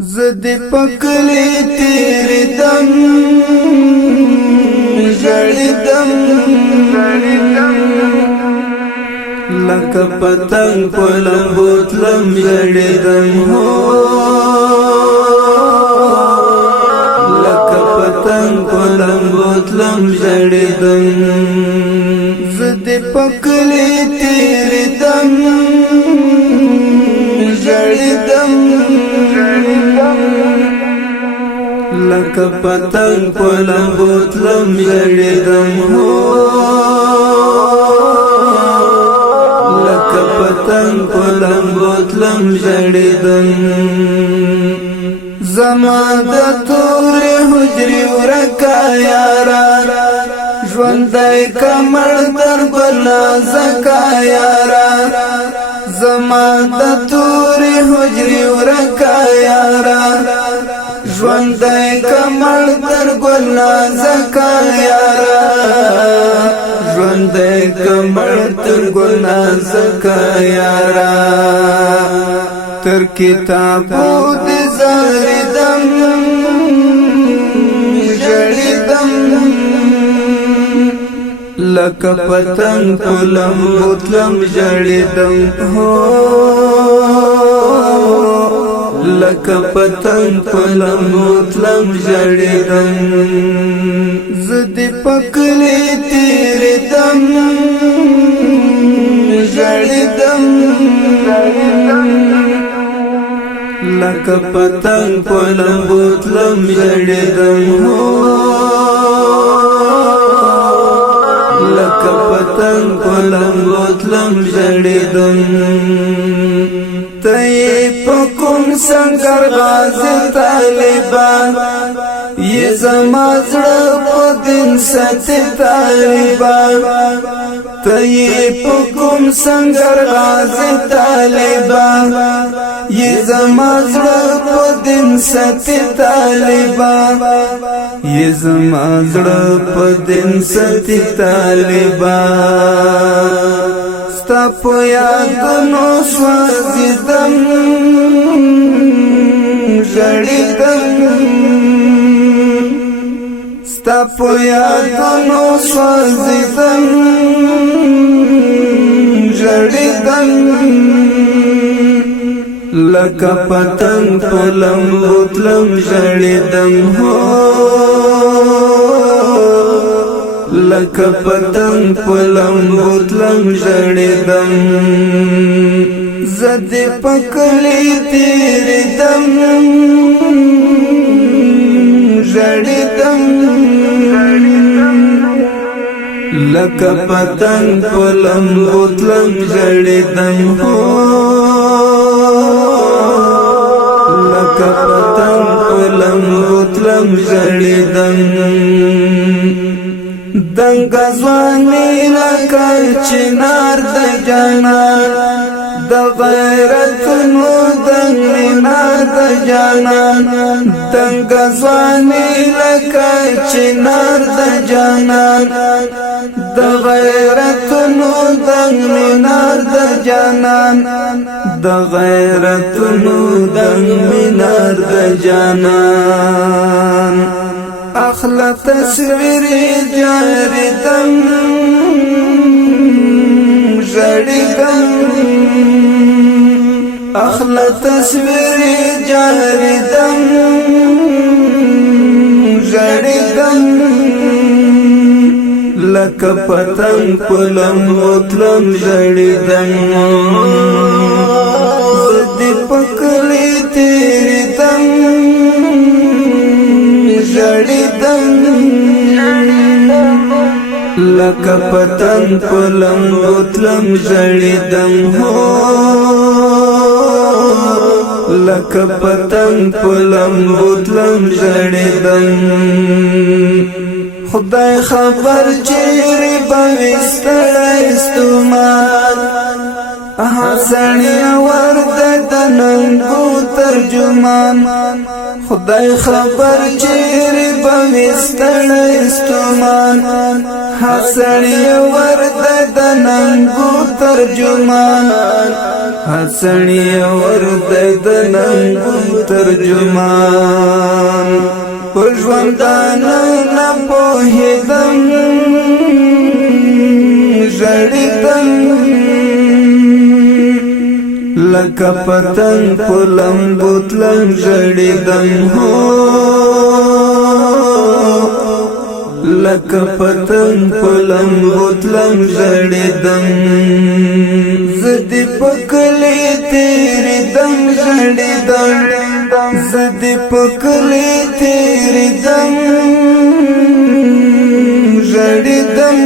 زد پکلی تیری دم جڑی دم لکه پتنگ پلم بوتلم جڑی دم ہو لکه پتنگ پلم بوتلم جڑی دم زد پکلی تیری دم جڑی دم لکه پتنگ پلم بوتلم جڑی دم ہو لکه پتنگ پلم بوتلم جڑی دم زما د تور حجری ورکا یارا ژوندی کمر در بلا زکا یارا زما د تور حجری ورکا یارا ژوندی کمر در بلا زکا یارا ژوندی کمر در بلا زکا یارا تر کتابو د زاردم جړیدم لکه پتنګ پلم بوتلم جړیدم هو لکه پتنګ پلم بوتلم جړیدم زد پکلی تیری دم جړیدم لکه پتنګ پلم بوتلم جړیدم هو لکه پتنګ پلم بوتلم جړیدم ته په کوم سنگر غازی طالبان یہ زما زړه په دین ساتي طالبان ته په کوم سنگر غازی طالبان یہ زما زړه په دین ساتي طالبان یہ زما زړه په دین ساتي طالبان ستا په یادونو سوځیدم ژړیدم ستا په یادونو سوځیدم ژړیدم لکه پتنګ پلم بوتلم جړیدم هو لکه پتنګ پلم بوتلم جړیدم زد پکلی تیری دم جړیدم لکه پتنګ پلم بوتلم جړیدم هو لکه پتنګ پلم بوتلم جړیدم دنګ ځواني لکه چنار د جانان د غیرتونو دنګ مینار د جانان دنګ ځواني لکه چنار د جانان د غیرتونو دنګ مینار د جانان د غیرتونو دنګ مینار د جانان اخلا تصویر جاردم جړیدم اخلا تصویر جاردم جړیدم لکه پتنګ پلم بوتلم جړیدم زد پکلی تیری دم جړیدم لکه پتنګ پلم بوتلم جړیدم هو لکه پتنګ پلم بوتلم جړیدم خدای خبر چیرې به وستړی ستومان حسنی ورد دننگو ترجمان خدای خبر چیرې بوستړ استمان حسنی ورد دننگو ترجمان حسنی ورد دننگو ترجمان پژوندانه نه پوهېدم ژړېدم لکه پتنګ په لمبو تلم ژړېدم هو لکه پتنګ په لمبو تلم ژړېدم زه دې په کلي تېرېدم ژړېدم زه دې په کلي تېرېدم ژړېدم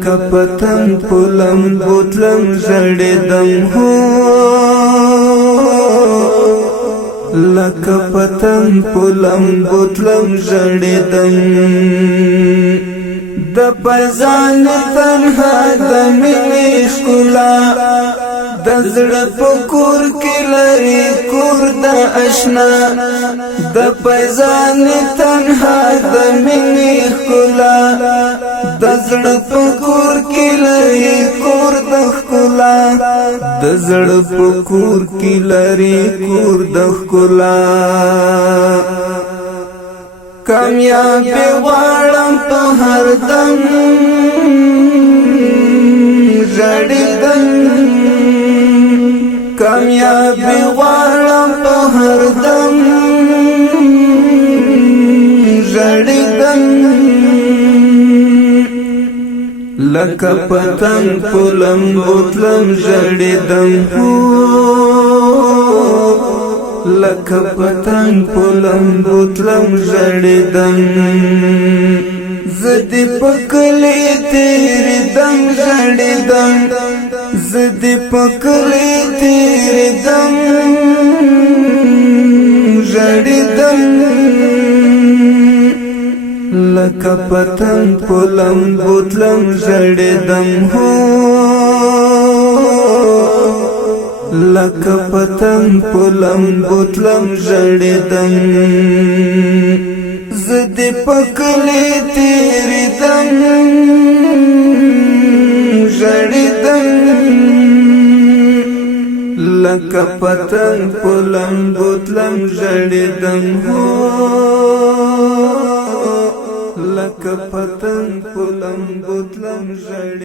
لکه پتنګ په لمبو تلم ژړېدم هو لکه پتنګ په لمبو تلم ژړېدم د پایزان تنها د مینې ښکلا د زړه په کور کې لري کور د اشنا د پایزان تنها د مینې ښکلا د زړه په کور کې لري کور د ښکلا د زړه په کور کې لري کور د ښکلا کامیابی غواړم په هر دم ژړېدم کامیابی غواړم په هر دم ژړېدم لکه پتنګ په لمبو تلم ژړېدم لکه پتنګ په لمبو تلم ژړېدم زه دې په کلي تېرېدم ژړېدم زه دې په کلي تېرېدم ژړېدم لکه پتنګ په لمبو تلم ژړېدم هو لکه پتنګ په لمبو تلم ژړېدم زه دې په کلي تېرېدم ژړېدم لکه پتنګ په لمبو تلم ژړېدم هو لکه پتنګ په لمبو تلم ژړېدم